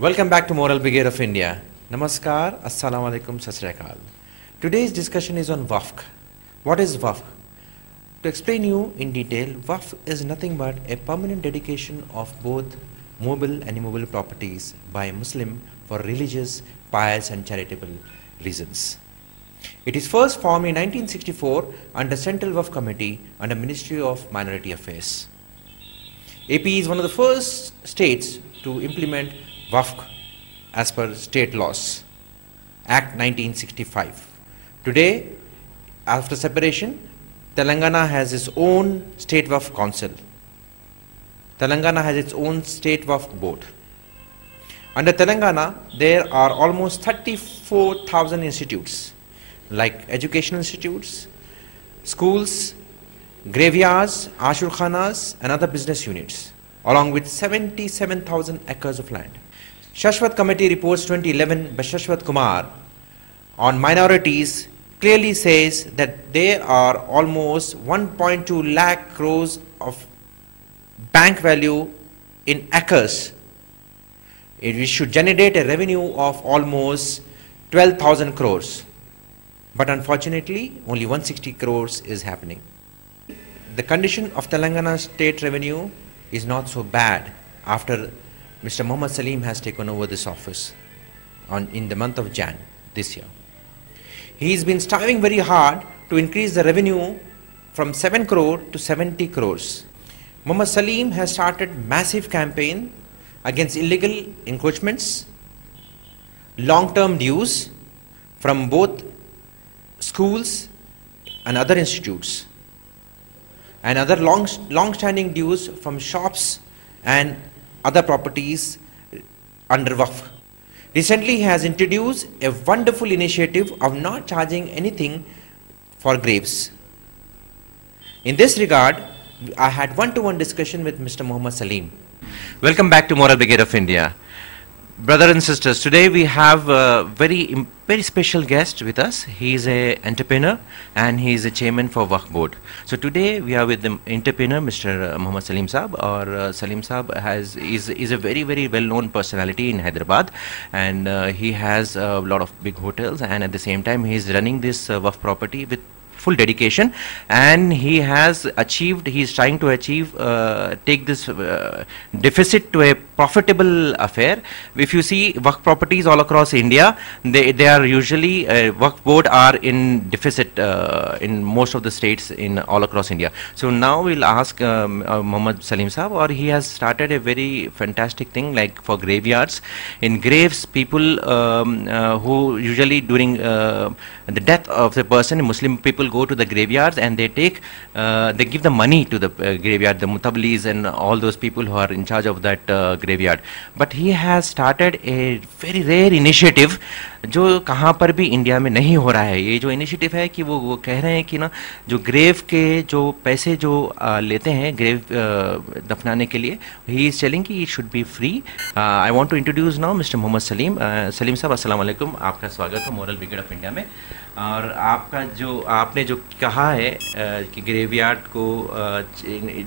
Welcome back to Moral Brigade of India. Namaskar, Assalamu alaikum, Sat Sri Akal. Today's discussion is on Waqf. What is Waqf? To explain you in detail, Waqf is nothing but a permanent dedication of both mobile and immobile properties by a Muslim for religious, pious and charitable reasons. It is first formed in 1964 under Central Waqf Committee under Ministry of Minority Affairs. AP is one of the first states to implement Waqf as per state laws, Act 1965. Today, after separation, Telangana has its own state Waqf council. Telangana has its own state Waqf board. Under Telangana, there are almost 34,000 institutes, like educational institutes, schools, graveyards, ashur khanas, and other business units, along with 77,000 acres of land. Shashwat Committee reports 2011 by Shashwat Kumar on minorities clearly says that there are almost 1.2 lakh crores of bank value in acres. It should generate a revenue of almost 12,000 crores. But unfortunately, only 160 crores is happening. The condition of Telangana state revenue is not so bad after Mr. Mohammad Salim has taken over this office in the month of Jan this year. He's been striving very hard to increase the revenue from 7 crore to 70 crores. Mohammad Salim has started massive campaign against illegal encroachments, long-term dues from both schools and other institutes, and other long-standing dues from shops and other properties under Waqf. Recently, he has introduced a wonderful initiative of not charging anything for graves. In this regard, I had one-to-one discussion with Mr. Mohammad Salim. Welcome back to Moral Brigade of India. Brothers and sisters, today we have a very special guest with us. He is an entrepreneur and he is a chairman for Waqf Board. So today we are with the entrepreneur, Mr. Mohammad Salim Saab. Or Salim Saab is a very well-known personality in Hyderabad, and he has a lot of big hotels, and at the same time he is running this Waqf property with full dedication, and he is trying to achieve, take this deficit to a profitable affair. If you see Waqf properties all across India, they are usually, Waqf board are in deficit in most of the states in all across India. So now we'll ask Mohammad Salim Saab, or he has started a very fantastic thing like for graveyards. In graves, people who usually during the death of the person, Muslim people go to the graveyards and they take, they give the money to the graveyard, the mutablis and all those people who are in charge of that graveyard. But he has started a very rare initiative जो कहाँ पर भी इंडिया में नहीं हो रहा है. ये जो इनिशिएटिव है कि वो कह रहे हैं कि ना जो ग्रेव के जो पैसे जो लेते हैं ग्रेव दफनाने के लिए, ही इज टेलिंग कि it should be free. I want to introduce now mister Mohammad Salim. Salim साहब, अस्सलाम वालेकुम. आपका स्वागत है मोरल ब्रिगेड ऑफ इंडिया में. और आपका जो आपने जो कहा है कि ग्रेवयार्ड को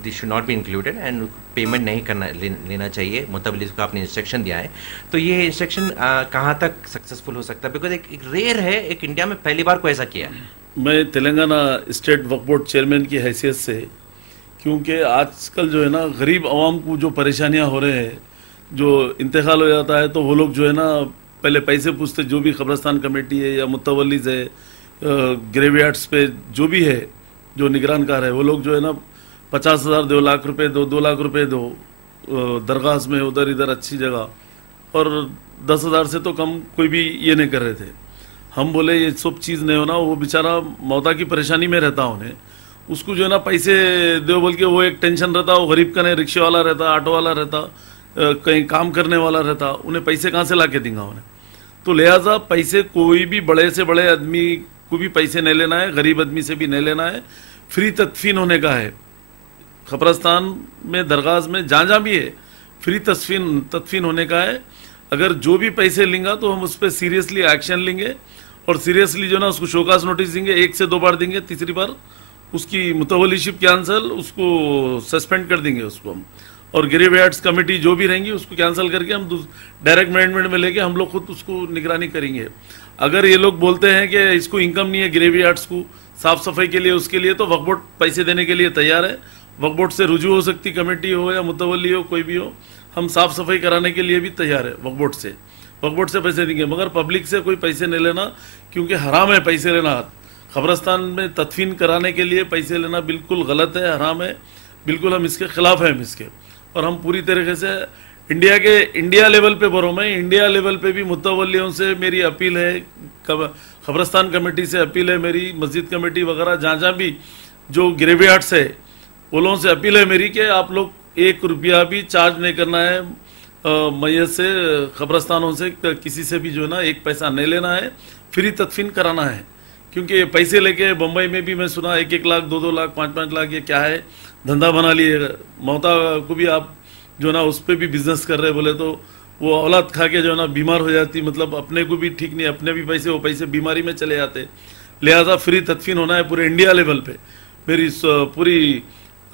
this should not be included and payment नहीं करना लेना चाहिए, मुतबलिस को आपने इंस्ट्रक्शन दिया है, तो ये इंस्ट्रक्शन कहाँ तक सक्सेसफुल हो सकता है? बिकॉज एक रेयर है, एक इंडिया में पहली बार को ऐसा किया है. मैं तेलंगाना स्टेट वक्फ बोर्ड चेयरमैन की हैसियत से, क्योंकि आजकल जो है ना गरीब आवाम को जो परेशानियां हो रहे हैं, जो इंतकाल हो जाता है तो वो लोग जो है ना पहले पैसे पूछते, जो भी कब्रस्तान कमेटी है या मुतवल्लिज है, ग्रेवयार्ड्स पे जो भी है जो निगरान कार है, वो लोग जो है ना 50,000 दो, लाख रुपए दो, 2 लाख रुपए दो, दरगाह में उधर इधर अच्छी जगह, और 10,000 से तो कम कोई भी ये नहीं कर रहे थे. हम बोले ये सब चीज़ नहीं होना, वो बेचारा मौता की परेशानी में रहता, उन्हें उसको जो है ना पैसे दो बोल के वो एक टेंशन रहता, वो गरीब का नहीं, रिक्शे वाला रहता, ऑटो वाला रहता, कहीं काम करने वाला रहता, उन्हें पैसे कहाँ से ला के देंगे उन्हें. तो लिहाजा पैसे कोई भी बड़े से बड़े आदमी को भी पैसे नहीं लेना है, गरीब आदमी से भी नहीं लेना है. फ्री तदफीन होने का है, कब्रस्तान में दरगाह में जहाँ भी है फ्री तदफीन होने का है. अगर जो भी पैसे लेंगे तो हम उस पर सीरियसली एक्शन लेंगे, और सीरियसली जो ना उसको शोकास नोटिस देंगे, 1 से 2 बार देंगे, तीसरी बार उसकी मुतवल्लीशिप कैंसल, उसको सस्पेंड कर देंगे उसको हम. और ग्रेवयार्ड्स कमेटी जो भी रहेंगी उसको कैंसिल करके हम डायरेक्ट मैनेजमेंट में लेके हम लोग खुद उसको निगरानी करेंगे। अगर ये लोग बोलते हैं कि इसको इनकम नहीं है ग्रेवयार्ड्स को साफ सफाई के लिए, उसके लिए तो वक्फ बोर्ड पैसे देने के लिए तैयार है। वक्फ बोर्ड से रुजू हो सकती कमेटी हो या मुतवल्ली हो, कोई भी हो, हम साफ सफाई कराने के लिए भी तैयार है। वक्फ बोर्ड से पैसे देंगे, मगर पब्लिक से कोई पैसे नहीं लेना, क्योंकि हराम है पैसे लेना। खबरस्तान में तदफीन कराने के लिए पैसे लेना बिल्कुल गलत है, हराम है, बिल्कुल हम इसके खिलाफ हैं इसके। और हम पूरी तरीके से इंडिया लेवल पे बोलो, मैं इंडिया लेवल पे भी मुतवल्लियों से मेरी अपील है, खबरस्तान कमेटी से अपील है मेरी, मस्जिद कमेटी वगैरह जहाँ भी जो ग्रेवयार्ड्स है वो लोगों से अपील है मेरी कि आप लोग 1 रुपया भी चार्ज नहीं करना है मैयत से, खबरस्तानों से किसी से भी जो है ना 1 पैसा नहीं लेना है, फ्री तदफीन कराना है। क्योंकि पैसे लेके बम्बई में भी मैं सुना 1-1 लाख 2-2 लाख 5-5 लाख ये क्या है धंधा बना लिए। ममता को भी आप जो ना उस पर भी बिजनेस कर रहे बोले तो वो औलाद खा के जो ना बीमार हो जाती, मतलब अपने को भी ठीक नहीं, अपने भी पैसे वो पैसे बीमारी में चले जाते। लिहाजा फ्री तदफीन होना है पूरे इंडिया लेवल पे। मेरी पूरी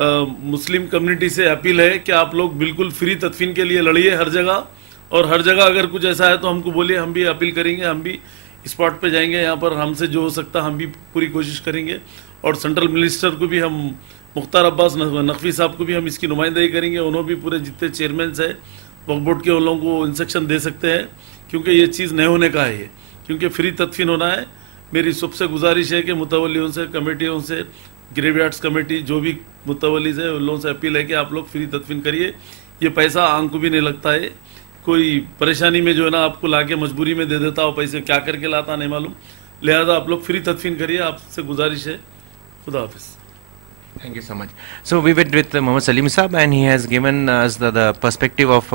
मुस्लिम कम्युनिटी से अपील है कि आप लोग बिल्कुल फ्री तदफीन के लिए लड़िए हर जगह, और हर जगह अगर कुछ ऐसा है तो हमको बोलिए, हम भी अपील करेंगे, हम भी स्पॉट पे जाएंगे, यहाँ पर हमसे जो हो सकता हम भी पूरी कोशिश करेंगे। और सेंट्रल मिनिस्टर को भी हम, मुख्तार अब्बास नकवी साहब को भी हम इसकी नुमाइंदगी करेंगे, उन्होंने भी पूरे जितने चेयरमैन है वक्फ बोर्ड के उन लोगों को इंस्ट्रक्शन दे सकते हैं, क्योंकि ये चीज़ नहीं होने का है ये, क्योंकि फ्री तदफीन होना है। मेरी सबसे गुजारिश है कि मुतवल्लियों से, कमेटियों से, ग्रेवयार्ड्स कमेटी जो भी मुतवल्लीज है उन लोगों से अपील है कि आप लोग फ्री तदफीन करिए। ये पैसा आंख को भी नहीं लगता है, कोई परेशानी में जो है ना आपको लाके मजबूरी में दे देता हो पैसे, क्या करके लाता नहीं मालूम। लिहाजा आप लोग फ्री तदफीन करिए, आपसे गुजारिश है। खुदा हाफिज़। Thank you so much. So we went with Mohammad Salim Saab, and he has given us the perspective of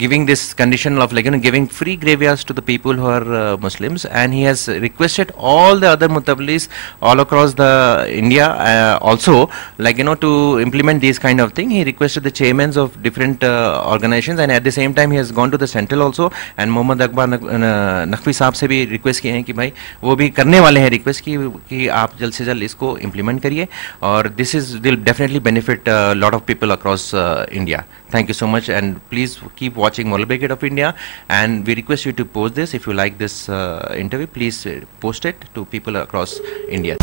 giving this condition of, like, giving free graveyards to the people who are Muslims, and he has requested all the other mutawallis all across the India also, like, to implement these kind of thing. He requested the chairmen of different organizations, and at the same time he has gone to the central also, and Mohammad Akbar Naqvi साहब से भी रिक्वेस्ट किए हैं कि भाई वो भी करने वाले हैं रिक्वेस्ट कि आप जल्द से जल्द इसको इम्प्लीमेंट करिए, और this is will definitely benefit lot of people across India. Thank you so much, and please keep watching Maulana Brigade of India, and we request you to post this. If you like this interview, please post it to people across India.